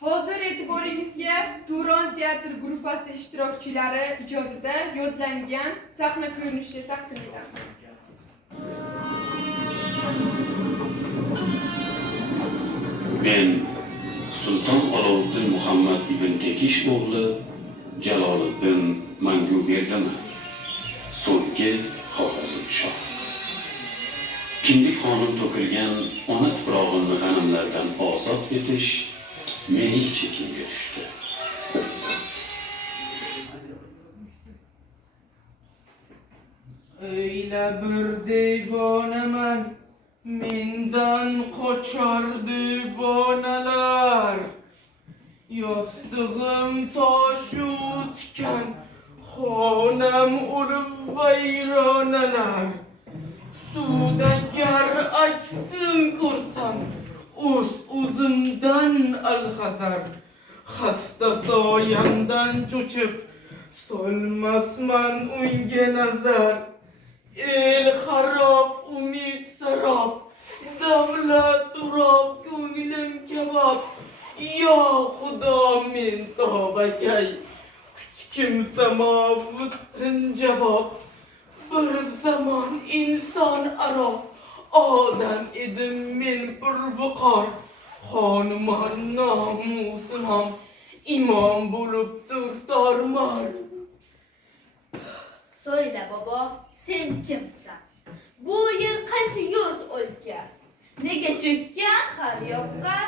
Hozir e'tiboringizga Turon teatr gruppasi ishtirokchilari ijodida yodlangan sahna ko'rinishi taqdim etamiz. Men Sulton Olovuddin Muhammad ibn Tekish o'g'li Jaloliddin Manguberdiman. So'nggi Xorazmshoh. Kindik qonun to'kilgan ona tuprog'ini g'animlardan ozod etish mening chekimga tushdi. Öyle bir devonaman, mendan qochar devonalar. Yostug'im tosh o'tgan, xonam o'lib vayronalar. Suvda gar aksim ko'rsam, o'zimdan alhazar. Xasta soyamdan cho'chib, solmasman unga nazar. El xarob, umid sarob, davlat turob, ko'nglim kabob. Ya Xudo men tobakay, kim samovitin javob. Bir zaman inson aro, odam edim men purviqor. Xonimon nomusim ham imom bo'lib tur tormor. Söyle baba, sen kimsen? Bu yer qaysi yurt o'lka? Nega chekkan har yoqqa?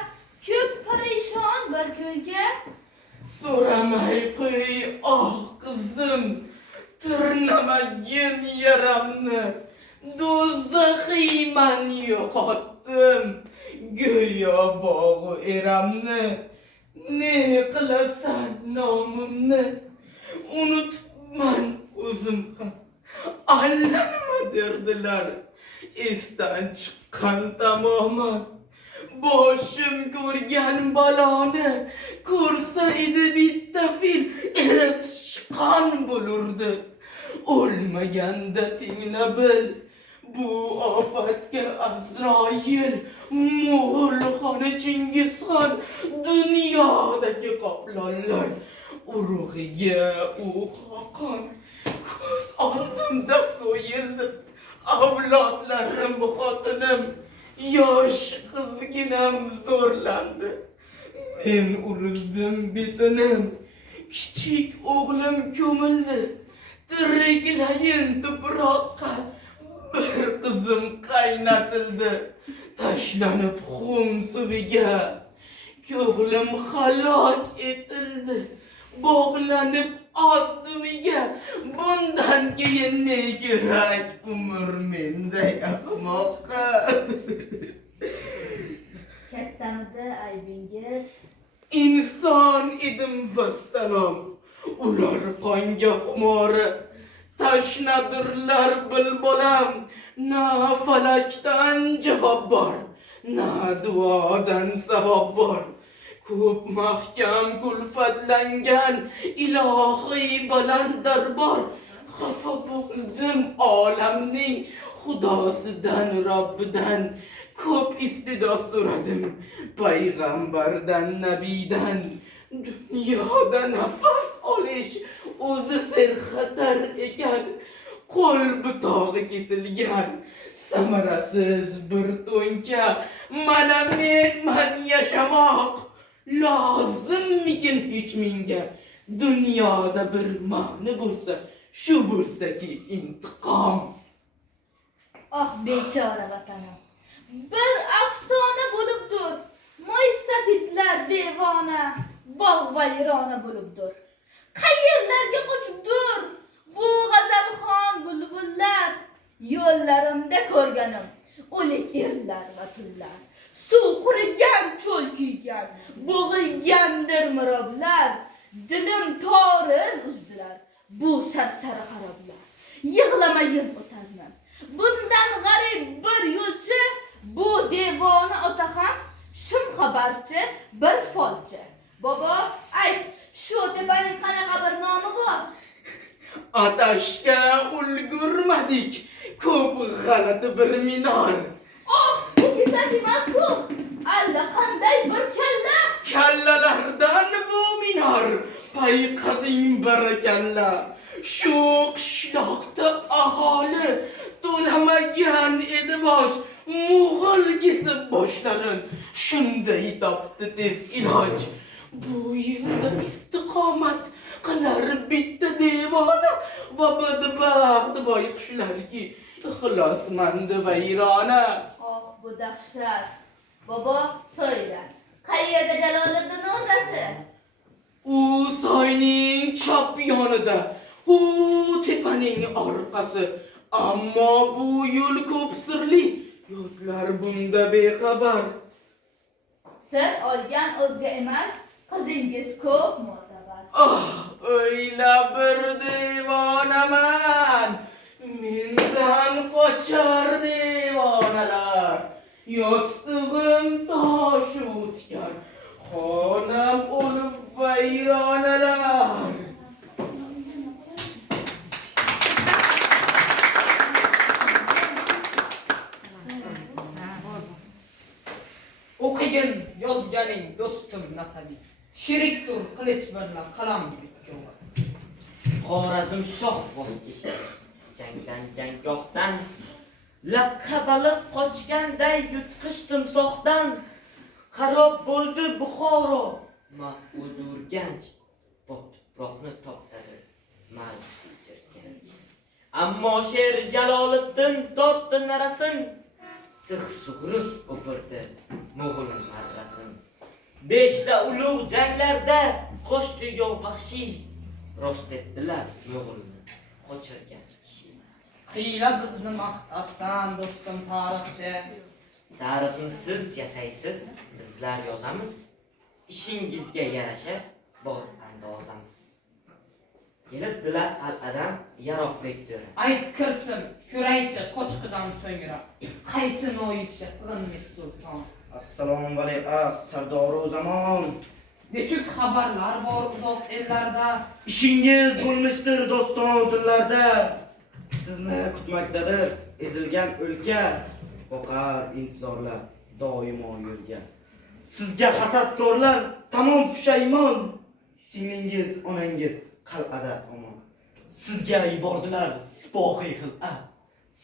Ko'p parishon bir ko'lga. So'ramay qo'y, oh qizim, tirnamagin yaramni. Do'zaxiyman yo'qotdim, go'yo bog'u eramni. Ne qilasan nomimni, unutman o'zim ham. Allanima derdilar, esdan chiqqan tamoman. Boshim ko'rgan baloni, ko'rsa edi bitta fil, eritishqan bo'lurdi. O'lmaganda tingla bil, bu ofatga Azroil, Mo'g'ulxon Chingizxon, dunyodagi qoplonlar urug'iga u xoqon. Ko'z oldimda so'yildi avlodlarim, xotinim, yosh qizginam zo'rlandi. Men urildim betinim, kichik o'g'lim ko'mildi. Tiriklayin tuproqqa, bir qizim qaynatildi. Tashlanib xum suviga, ko'nglim halok etildi. Bog'lanib ot dumiga, bundan keyin ne kerak umr menday ahmoqqa. Kattamidi aybingiz? İnson edim vassalom, ular qonga xumori. Tashnadirlar bil bolam, na falakdan javob bor, na duodan savob bor. Ko'p mahkam kulfatlangan ilohiy baland darbor. Xafa bo'ldim olamning xudosidan, Robbidan. Ko'p istido so'radim payg'ambardan, nabiydan. Dunyoda nafas olish o'zi serxatar ekan. Qo'l butog'i kesilgan, samarasiz bir to'nka. Mana men yashamoq lozimmikin hech menga? Dunyoda bir ma'ni bo'lsa, shu bo'lsaki intiqom. Ah bechora vatanim, bir afsona bo'libdir. Mo'ysafidlar devona, bog' vayrona bo'libdir. Qayerlarga qochibdir bu g'azalxon bulbullar? Yo'llarimda ko'rganim o'lik erlar va tullar. Suv qurigan, cho'l kuygan, bo'g'ilgandir miroblar. Dilim torin uzdilar bu sarsari xaroblar. Yig'lamayin o'tarman, bundan g'arib bir yo'lchi. Bu devona ota ham shum xabarchi, bir folchi. Bobo, ayt, shu tepaning qanaqa bir nomi bor? Atashga ulgurmadik, ko'p g'alati bir minor. Oh, bu kesak emas bu. Allaqanday bir kalla. kallalardan bu minor payqading barakalla. Shu qishloqda aholi to'lamagan edi bosh Mo'g'ul kesib boshlarin. Shunday topdi tez iloj. Bu yerda istiqomat qilar bitta devona va badbaxt boy qushlarki ixlosmand vayrona. Oh bu dahshat. Bobo söyle. Qayerda Jaloliddin o'rdasi? U soyning chap yonida, u tepaning orqasi. Ammo bu yo'l ko'p sirli, yurtlar bunda bexabar. Sir olgan o'zga emas, qizingiz ko'p mo'tabar. O'yla bir devonaman, mendan qochar devonalar. Yostig'im tosh o'tgan, xonam o'lib vayronalar. O'qigin, yozganing do'stim nasabi. Sherikdir qilich birla qalam bitjo'va. Xorazm shoh voz kechdi. Jangdan janggohdan laqabali qochganday yutqish timsohdan xarob bo'ldi Buxoro. Mahmud Urganch tuproqni toptadi. Ma'jusi jirganch. Ammo sher Jaloliddin tortdi narasin. Tig' sug'urib o'pirdi Mo'g'ul marrasin. 5 ta ulug' janglarda qochdi yov vahshiy. Rost etdilar Mo'g'ulni qochirgan kishi. Xiyla bizni maqtaqsan do'stim tarixchi. Tarixni siz yasaysiz, bizlar yozamiz. Ishingizga yarasha bor andozamiz. Kelibdilar qal'adan Yaroqbek to'ra. Ayt kirsin, ko'raychi qochqidan so'ngra. Qaysi noyibga sig'inmish sulton? Assalomu alaykum, Sardor zamon. Nechuk xabarlar bor uzoq ellarda. Ishingiz bo'lmishdir doston tillarda. Sizni kutmakdadir ezilgan o'lka, qo'qar intizorlar doimo yurgan. Sizga hasadkorlar tamom pushaymon. Singlingiz, onangiz qal'ada omon. Sizga yubordilar sipohiy xil'a.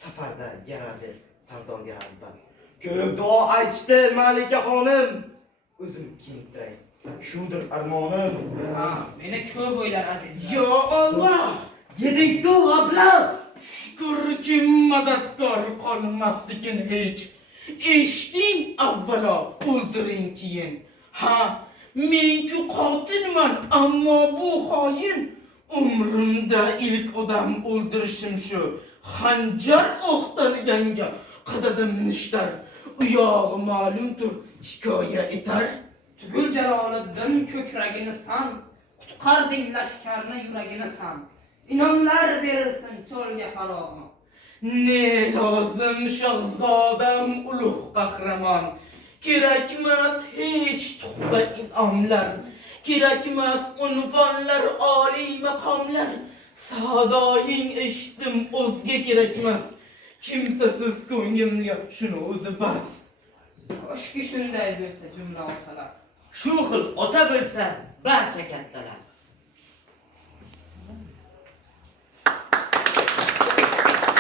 Safarda yarardi Sardorga albat. Ko'p duo aytishdi Malika xonim. O'zim kengtiray. Shudir armonim. Ha, meni ko'p o'ylar azizlar. Yo Allah! Yeding-ku ablah. Shukrki madadkor qolmabdikin hech. Eshitding avvalo, o'ldiring keyin. Ha, men-ku qotilman, ammo bu xoin. Umrimda ilk odam o'ldirishim shu. Xanjar o'qtalganga qadadim nishtar. Uyog'i ma'lumdir, hikoya etar. Tugul Jaloliddin ko'kragini san, qutqarding lashkarni yuragini san. Inomlar berilsin cho'lga farog'im. Ne lozim shahzodam ulug' qahramon. Kerakmas hech tuhfa inomlar, kerakmas unvonlar, oliy maqomlar. Sadoying eshitdim, o'zga kerakmas. Kimsasiz ko'nglimga shuni o'zi bas. Oshki shunday bo'lsa jumla otalar. Shu xil ota bo'lsa barcha kattalar.